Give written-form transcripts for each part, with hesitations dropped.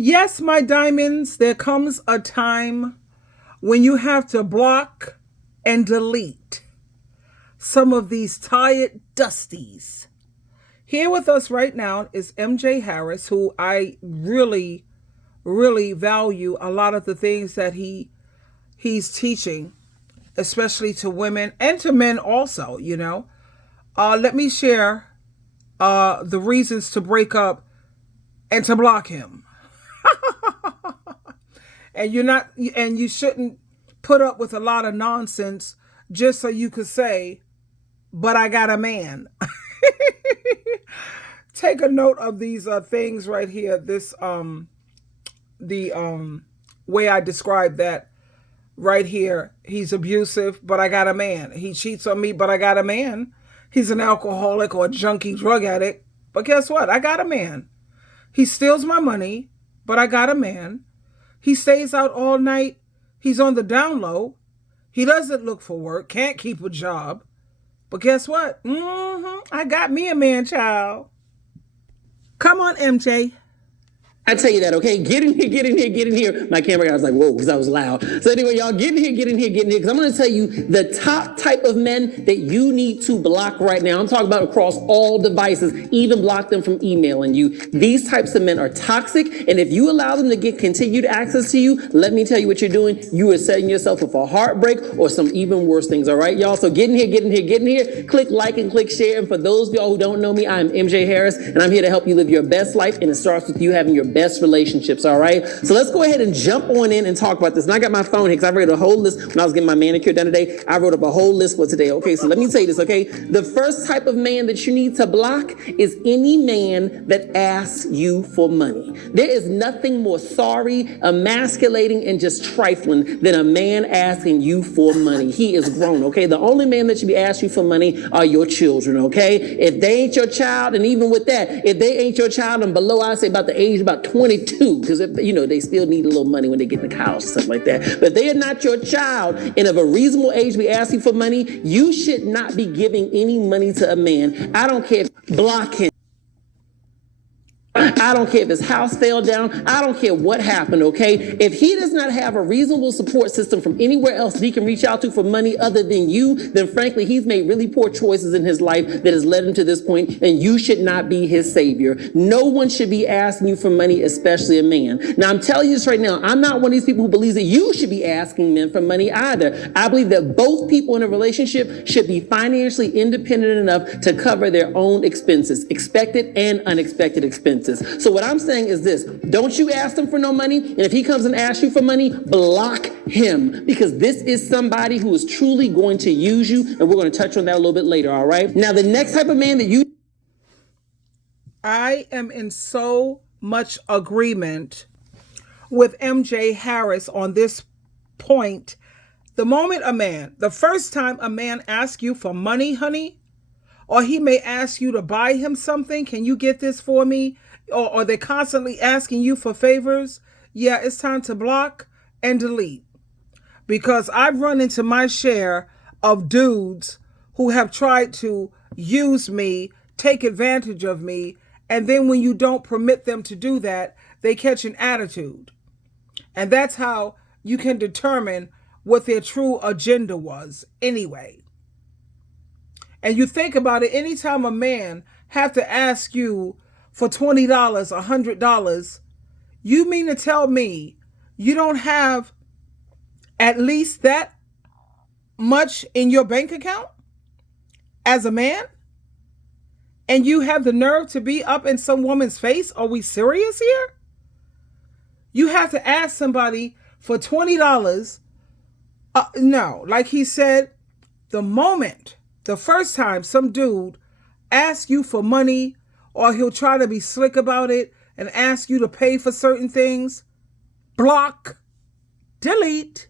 Yes, my diamonds, there comes a time when you have to block and delete some of these tired dusties. Here with us right now is MJ Harris, who I really value a lot of the things that he's teaching, especially to women and to men also. Let me share the reasons to break up and to block him. And you shouldn't put up with a lot of nonsense just so you could say, but I got a man. Take a note of these things right here. The way I describe that right here. He's abusive, but I got a man. He cheats on me, but I got a man. He's an alcoholic or a junkie drug addict, but guess what? I got a man. He steals my money, but I got a man. He stays out all night. He's on the down low. He doesn't look for work, can't keep a job. But guess what? I got me a man, child. Come on, MJ. I tell you that, okay? Get in here, get in here, get in here. My camera guy was like, whoa, because I was loud. So anyway, y'all, get in here, get in here, get in here, because I'm going to tell you the top type of men that you need to block right now. I'm talking about across all devices, even block them from emailing you. These types of men are toxic, and if you allow them to get continued access to you, let me tell you what you're doing. You are setting yourself up for heartbreak or some even worse things, all right, y'all? So get in here, get in here, get in here. Click like and click share. And for those of y'all who don't know me, I'm MJ Harris, and I'm here to help you live your best life, and it starts with you having your best relationships, all right? So let's go ahead and jump on in and talk about this. And I got my phone here because I wrote a whole list when I was getting my manicure done today. I wrote up a whole list for today, okay? So let me say this, okay? The first type of man that you need to block is any man that asks you for money. There is nothing more sorry, emasculating, and just trifling than a man asking you for money. He is grown, okay? The only man that should be asking you for money are your children, okay? If they ain't your child, and even with that, if they ain't your child and below, I say about the age of about 22, because they still need a little money when they get in the house, stuff like that. But if they are not your child and of a reasonable age to be asking for money, you should not be giving any money to a man. I don't care. Block him. I don't care if his house fell down. I don't care what happened, okay? If he does not have a reasonable support system from anywhere else that he can reach out to for money other than you, then frankly, he's made really poor choices in his life that has led him to this point, and you should not be his savior. No one should be asking you for money, especially a man. Now, I'm telling you this right now. I'm not one of these people who believes that you should be asking men for money either. I believe that both people in a relationship should be financially independent enough to cover their own expenses, expected and unexpected expenses. So what I'm saying is this: don't you ask him for no money, and if he comes and asks you for money, block him, because this is somebody who is truly going to use you, and we're going to touch on that a little bit later, all right? Now, the next type of man that you... I am in so much agreement with MJ Harris on this point. The first time a man asks you for money, honey, or he may ask you to buy him something, can you get this for me? Or they're constantly asking you for favors. Yeah, it's time to block and delete. Because I've run into my share of dudes who have tried to use me, take advantage of me, and then when you don't permit them to do that, they catch an attitude. And that's how you can determine what their true agenda was anyway. And you think about it, anytime a man have to ask you for $20, $100, you mean to tell me you don't have at least that much in your bank account as a man? And you have the nerve to be up in some woman's face? Are we serious here? You have to ask somebody for $20. No, like he said, the first time some dude asks you for money, or he'll try to be slick about it and ask you to pay for certain things, block, delete.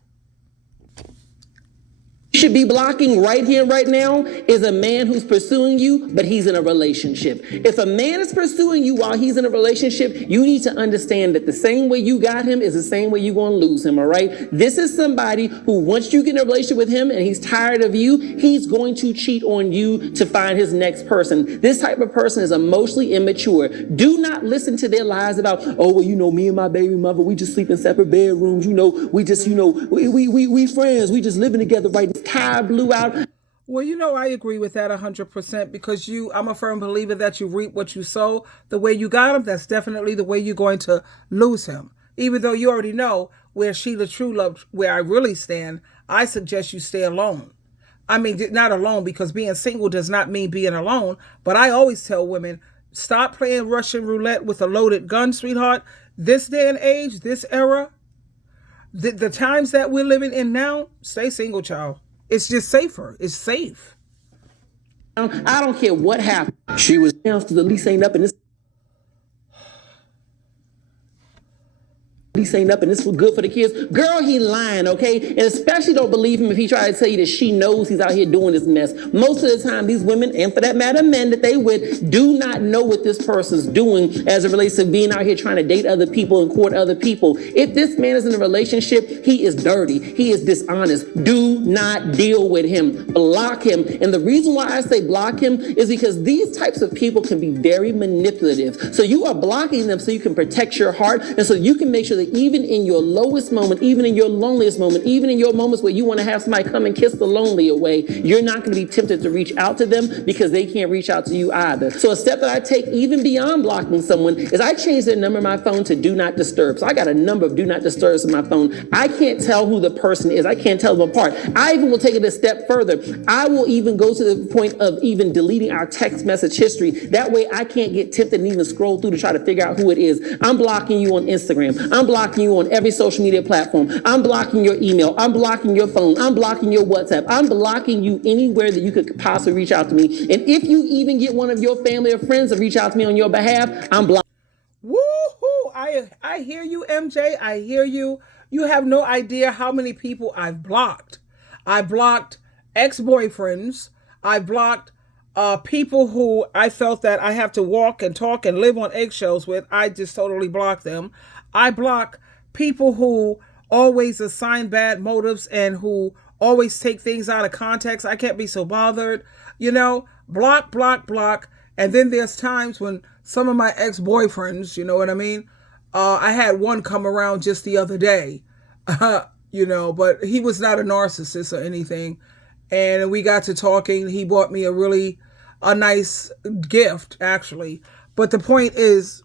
should be blocking right here, right now, is a man who's pursuing you, but he's in a relationship. If a man is pursuing you while he's in a relationship, you need to understand that the same way you got him is the same way you're going to lose him, all right? This is somebody who, once you get in a relationship with him and he's tired of you, he's going to cheat on you to find his next person. This type of person is emotionally immature. Do not listen to their lies about, oh, well, you know, me and my baby mother, we just sleep in separate bedrooms. You know, we just, you know, we friends. We just living together right now. Tire blew out. Well, you know, I agree with that 100% because I'm a firm believer that you reap what you sow. The way you got him, that's definitely the way you're going to lose him. Even though you already know where SheilaTruelove, where I really stand, I suggest you stay alone. I mean, not alone, because being single does not mean being alone. But I always tell women, stop playing Russian roulette with a loaded gun, sweetheart. This day and age, this era, the times that we're living in now, stay single, child. It's just safer. It's safe. I don't care what happened. She was down to the lease ain't up in this. Lease ain't up and this was good for the kids. Girl, he lying, okay? And especially don't believe him if he try to tell you that she knows he's out here doing this mess. Most of the time, these women, and for that matter, men that they with, do not know what this person's doing as it relates to being out here trying to date other people and court other people. If this man is in a relationship, he is dirty. He is dishonest. Do not deal with him. Block him. And the reason why I say block him is because these types of people can be very manipulative. So you are blocking them so you can protect your heart and so you can make sure that even in your lowest moment, even in your loneliest moment, even in your moments where you want to have somebody come and kiss the lonely away, you're not going to be tempted to reach out to them because they can't reach out to you either. So a step that I take even beyond blocking someone is I change their number on my phone to do not disturb. So I got a number of do not disturbs on my phone. I can't tell who the person is. I can't tell them apart. I even will take it a step further. I will even go to the point of even deleting our text message history. That way I can't get tempted and even scroll through to try to figure out who it is. I'm blocking you on Instagram. I'm blocking you on every social media platform. I'm blocking your email. I'm blocking your phone. I'm blocking your WhatsApp. I'm blocking you anywhere that you could possibly reach out to me. And if you even get one of your family or friends to reach out to me on your behalf, I'm blocking. Woohoo! I hear you, MJ. I hear you. You have no idea how many people I've blocked. I blocked ex-boyfriends. I blocked people who I felt that I have to walk and talk and live on eggshells with. I just totally blocked them. I block people who always assign bad motives and who always take things out of context. I can't be so bothered. You know, block, block, block. And then there's times when some of my ex-boyfriends, you know what I mean? I had one come around just the other day, you know, but he was not a narcissist or anything. And we got to talking. He bought me a nice gift, actually. But the point is,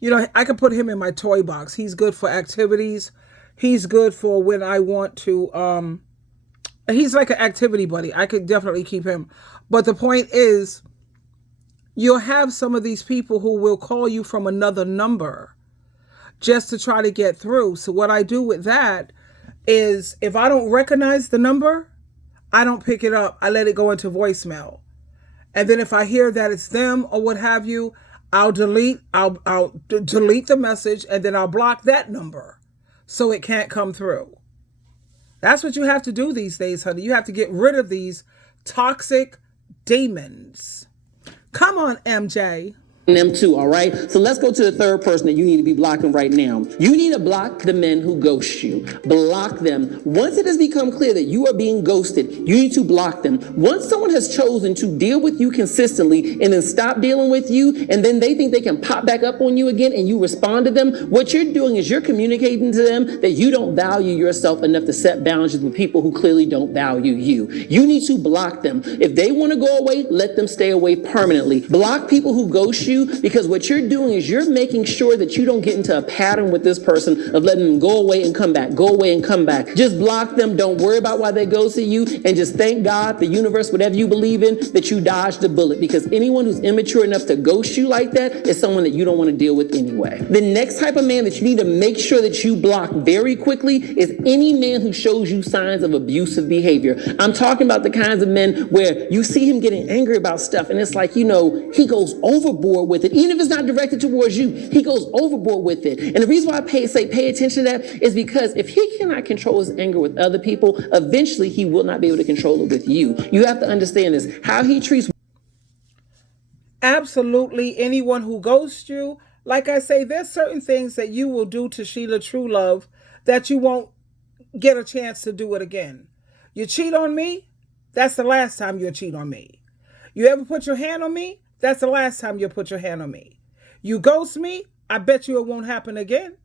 you know, I could put him in my toy box. He's good for activities. He's good for when I want to, he's like an activity buddy. I could definitely keep him. But the point is, you'll have some of these people who will call you from another number just to try to get through. So what I do with that is if I don't recognize the number, I don't pick it up. I let it go into voicemail. And then if I hear that it's them or what have you, I'll delete the message and then I'll block that number so it can't come through. That's what you have to do these days, honey. You have to get rid of these toxic demons. Come on, MJ. Them too, all right? So let's go to the third person that you need to be blocking right now. You need to block the men who ghost you. Block them. Once it has become clear that you are being ghosted, you need to block them. Once someone has chosen to deal with you consistently and then stop dealing with you, and then they think they can pop back up on you again and you respond to them, what you're doing is you're communicating to them that you don't value yourself enough to set boundaries with people who clearly don't value you. You need to block them. If they want to go away, let them stay away permanently. Block people who ghost you, because what you're doing is you're making sure that you don't get into a pattern with this person of letting them go away and come back, go away and come back. Just block them. Don't worry about why they ghosted you, and just thank God, the universe, whatever you believe in, that you dodged a bullet, because anyone who's immature enough to ghost you like that is someone that you don't want to deal with anyway. The next type of man that you need to make sure that you block very quickly is any man who shows you signs of abusive behavior. I'm talking about the kinds of men where you see him getting angry about stuff and it's like, you know, he goes overboard with it. Even if it's not directed towards you, he goes overboard with it. And the reason why I say pay attention to that is because if he cannot control his anger with other people, eventually he will not be able to control it with you. You have to understand this. How he treats. Absolutely. Anyone who ghosts you, like I say, there's certain things that you will do to SheilaTruelove that you won't get a chance to do it again. You cheat on me, that's the last time you'll cheat on me. You ever put your hand on me, that's the last time you'll put your hand on me. You ghost me, I bet you it won't happen again.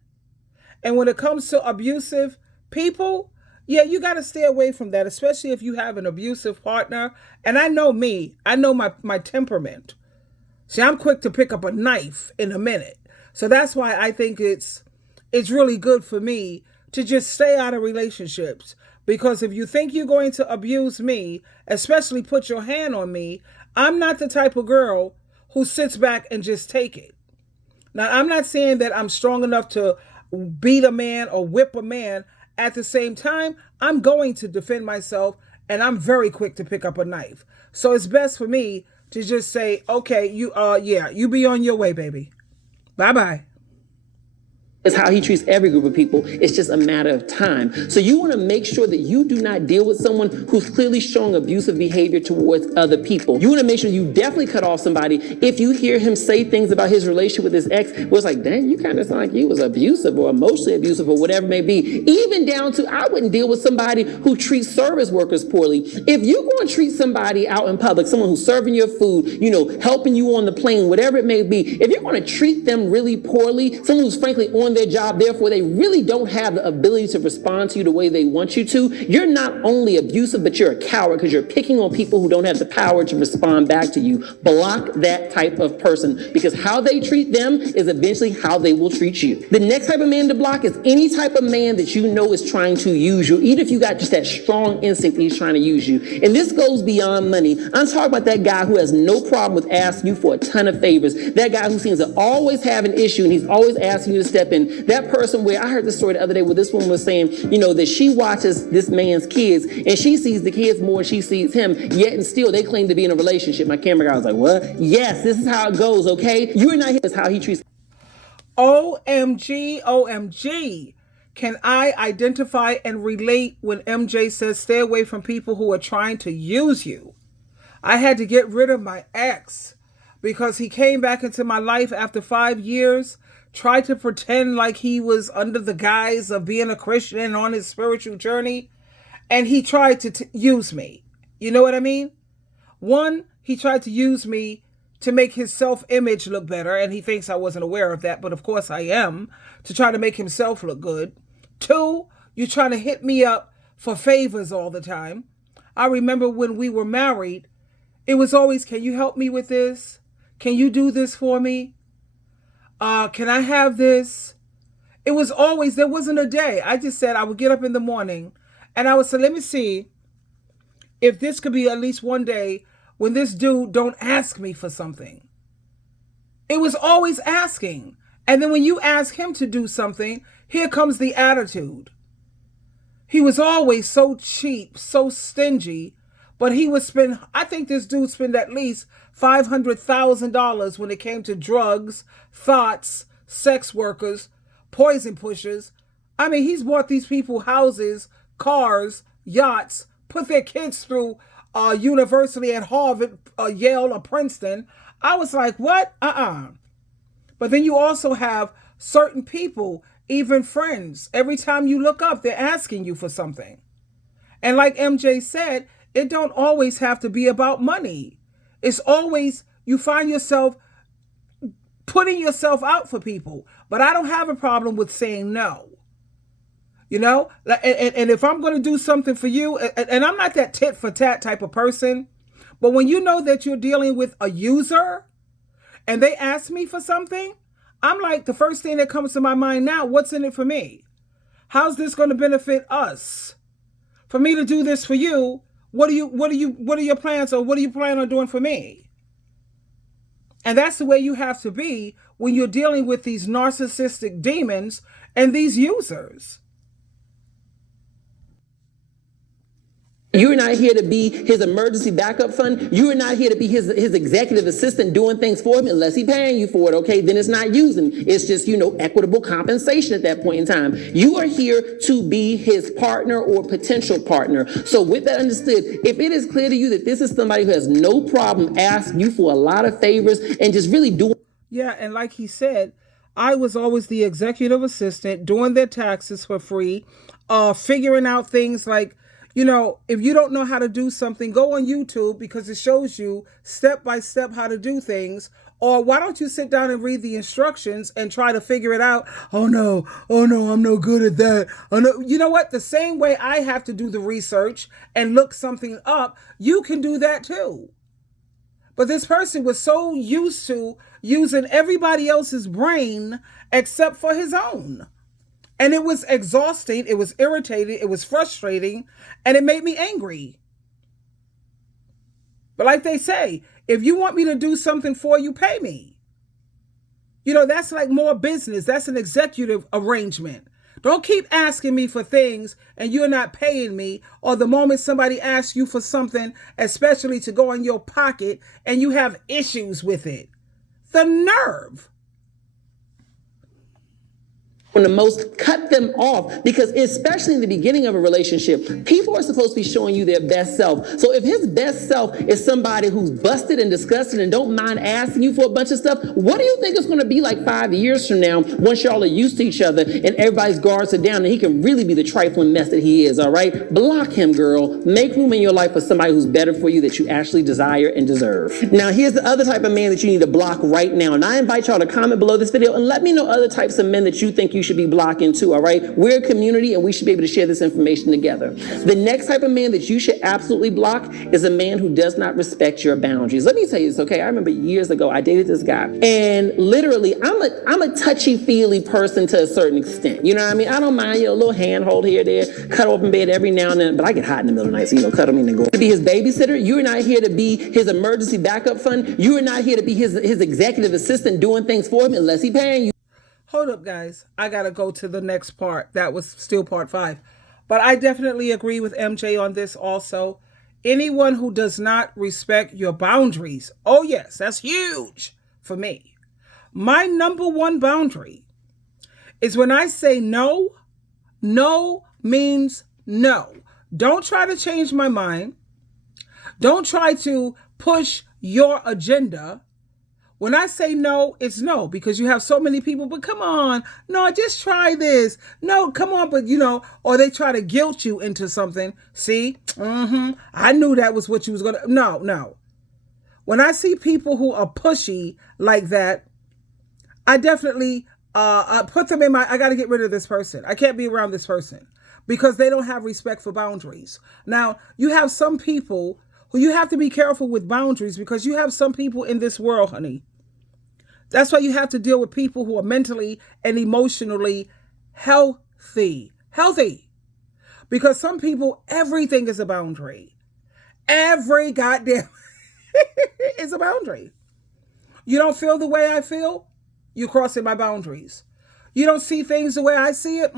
And when it comes to abusive people, yeah, you got to stay away from that, especially if you have an abusive partner. And I know me, I know my temperament. See, I'm quick to pick up a knife in a minute. So that's why I think it's really good for me to just stay out of relationships. Because if you think you're going to abuse me, especially put your hand on me, I'm not the type of girl who sits back and just take it. Now, I'm not saying that I'm strong enough to beat a man or whip a man. At the same time, I'm going to defend myself, and I'm very quick to pick up a knife. So it's best for me to just say, okay, you be on your way, baby. Bye-bye. Is how he treats every group of people. It's just a matter of time. So you want to make sure that you do not deal with someone who's clearly showing abusive behavior towards other people. You want to make sure you definitely cut off somebody if you hear him say things about his relationship with his ex where it's like, dang, you kind of sound like he was abusive or emotionally abusive or whatever it may be. Even down to, I wouldn't deal with somebody who treats service workers poorly. If you're going to treat somebody out in public, someone who's serving your food, helping you on the plane, whatever it may be, if you're going to treat them really poorly, someone who's frankly on their job, therefore they really don't have the ability to respond to you the way they want you to, you're not only abusive, but you're a coward because you're picking on people who don't have the power to respond back to you. Block that type of person because how they treat them is eventually how they will treat you. The next type of man to block is any type of man that you know is trying to use you, even if you got just that strong instinct that he's trying to use you. And this goes beyond money. I'm talking about that guy who has no problem with asking you for a ton of favors. That guy who seems to always have an issue and he's always asking you to step in. That person where I heard this story the other day where this woman was saying, that she watches this man's kids and she sees the kids more than she sees him, yet and still they claim to be in a relationship. My camera guy was like, what? Yes, this is how it goes, okay? You are not here. This is how he treats. OMG, OMG. Can I identify and relate when MJ says stay away from people who are trying to use you? I had to get rid of my ex because he came back into my life after 5 years, tried to pretend like he was under the guise of being a Christian on his spiritual journey, and he tried to use me. You know what I mean? One, he tried to use me to make his self-image look better, and he thinks I wasn't aware of that, but of course I am, to try to make himself look good. Two, you're trying to hit me up for favors all the time. I remember when we were married, it was always, can you help me with this? Can you do this for me? Can I have this? It was always, there wasn't a day. I just said I would get up in the morning and I would say, let me see if this could be at least one day when this dude don't ask me for something. It was always asking. And then when you ask him to do something, here comes the attitude. He was always so cheap, so stingy, but he would spend, I think this dude spent at least $500,000 when it came to drugs, thoughts, sex workers, poison pushers. I mean, he's bought these people houses, cars, yachts, put their kids through university at Harvard, Yale, or Princeton. I was like, what? But then you also have certain people, even friends. Every time you look up, they're asking you for something. And like MJ said, it don't always have to be about money. It's always, you find yourself putting yourself out for people. But I don't have a problem with saying no. And if I'm going to do something for you, and I'm not that tit for tat type of person, but when you know that you're dealing with a user and they ask me for something, I'm like, the first thing that comes to my mind now, what's in it for me? How's this going to benefit us? For me to do this for you, what are your plans, or what do you plan on doing for me? And that's the way you have to be when you're dealing with these narcissistic demons and these users. You are not here to be his emergency backup fund. You are not here to be his executive assistant doing things for him unless he's paying you for it, okay? Then it's not using. It's just, equitable compensation at that point in time. You are here to be his partner or potential partner. So with that understood, if it is clear to you that this is somebody who has no problem asking you for a lot of favors and just really doing... Yeah, and like he said, I was always the executive assistant doing their taxes for free, figuring out things like, if you don't know how to do something, go on YouTube because it shows you step by step how to do things. Or why don't you sit down and read the instructions and try to figure it out? Oh no, I'm no good at that. Oh no, you know what? The same way I have to do the research and look something up, you can do that too. But this person was so used to using everybody else's brain except for his own. And it was exhausting, it was irritating, it was frustrating, and it made me angry. But like they say, if you want me to do something for you, pay me. That's like more business. That's an executive arrangement. Don't keep asking me for things and you're not paying me, or the moment somebody asks you for something, especially to go in your pocket, and you have issues with it. The nerve. The most, cut them off, because especially in the beginning of a relationship, people are supposed to be showing you their best self. So if his best self is somebody who's busted and disgusted and don't mind asking you for a bunch of stuff, what do you think it's going to be like 5 years from now once y'all are used to each other and everybody's guards are down and he can really be the trifling mess that he is, all right? Block him, girl. Make room in your life for somebody who's better for you, that you actually desire and deserve. Now, here's the other type of man that you need to block right now. And I invite y'all to comment below this video and let me know other types of men that you think you should be blocking too, all right? We're a community and we should be able to share this information together. The next type of man that you should absolutely block is a man who does not respect your boundaries. Let me tell you this, okay? I remember years ago, I dated this guy, and literally, I'm a touchy-feely person to a certain extent. You know what I mean? I don't mind a little handhold here, there, cuddle up in bed every now and then, but I get hot in the middle of the night, so cuddle me and then go. To be his babysitter, you're not here to be his emergency backup fund. You are not here to be his executive assistant doing things for him unless he's paying you. Hold up, guys. I got to go to the next part. That was still part 5. But I definitely agree with MJ on this also. Anyone who does not respect your boundaries. Oh, yes, that's huge for me. My number one boundary is when I say no, no means no. Don't try to change my mind. Don't try to push your agenda. When I say no, it's no, because you have so many people, but come on, no, just try this. No, come on, but or they try to guilt you into something. See, I knew that was what you was going to, no. When I see people who are pushy like that, I definitely put them in I got to get rid of this person. I can't be around this person because they don't have respect for boundaries. Now, you have some people who you have to be careful with boundaries, because you have some people in this world, honey. That's why you have to deal with people who are mentally and emotionally healthy. Healthy. Because some people, everything is a boundary. Every goddamn is a boundary. You don't feel the way I feel, you're crossing my boundaries. You don't see things the way I see it?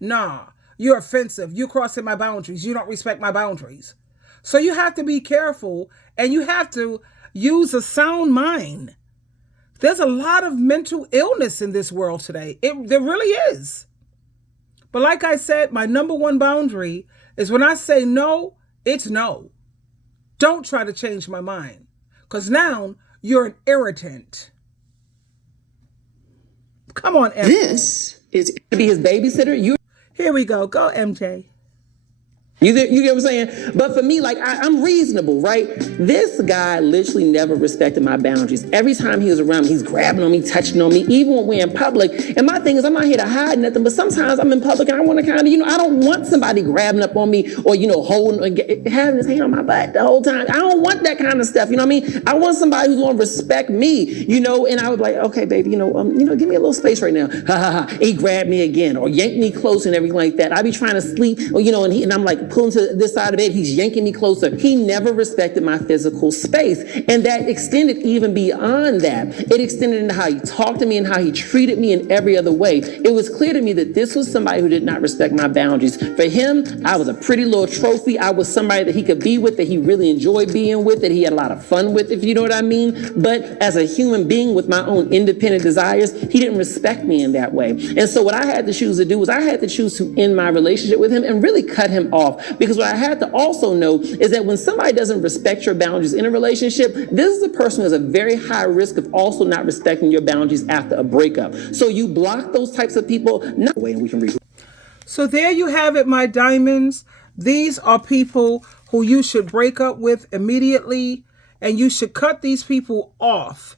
Nah. You're offensive. You're crossing my boundaries. You don't respect my boundaries. So you have to be careful, and you have to use a sound mind. There's a lot of mental illness in this world today. There really is. But like I said, my number one boundary is when I say no, it's no. Don't try to change my mind, because now you're an irritant. Come on, MJ. This is to be his babysitter. Here we go. Go, MJ. You get what I'm saying? But for me, I'm reasonable, right? This guy literally never respected my boundaries. Every time he was around me, he's grabbing on me, touching on me, even when we're in public. And my thing is, I'm not here to hide nothing, but sometimes I'm in public and I want to kind of, I don't want somebody grabbing up on me or, holding, having his hand on my butt the whole time. I don't want that kind of stuff. You know what I mean? I want somebody who's going to respect me, and I was like, okay, baby, give me a little space right now. Ha ha ha. He grabbed me again or yanked me close and everything like that. I be trying to sleep, and I'm like, pull him to this side of the bed, he's yanking me closer. He never respected my physical space. And that extended even beyond that. It extended into how he talked to me and how he treated me in every other way. It was clear to me that this was somebody who did not respect my boundaries. For him, I was a pretty little trophy. I was somebody that he could be with, that he really enjoyed being with, that he had a lot of fun with, if you know what I mean. But as a human being with my own independent desires, he didn't respect me in that way. And so what I had to choose to do was I had to choose to end my relationship with him and really cut him off. Because what I had to also know is that when somebody doesn't respect your boundaries in a relationship, this is a person who has a very high risk of also not respecting your boundaries after a breakup. So you block those types of people. No way, and we can reach. So there you have it, my diamonds. These are people who you should break up with immediately, and you should cut these people off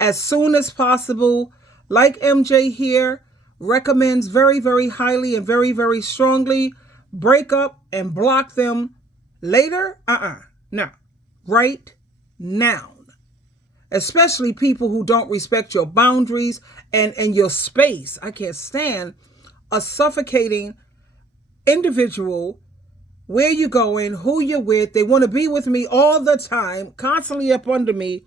as soon as possible. Like MJ here recommends very, very highly and very, very strongly, break up and block them later. No, right now. Especially people who don't respect your boundaries and your space. I can't stand a suffocating individual. Where you going, who you're with, they want to be with me all the time, constantly up under me.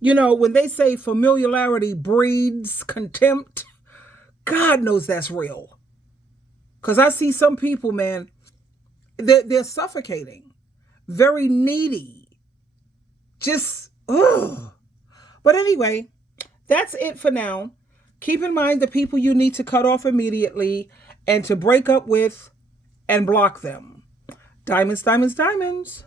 You know, when they say familiarity breeds contempt, God knows that's real. Because I see some people, man, they're suffocating, very needy, just, ugh. But anyway, that's it for now. Keep in mind the people you need to cut off immediately and to break up with and block them. Diamonds, diamonds, diamonds.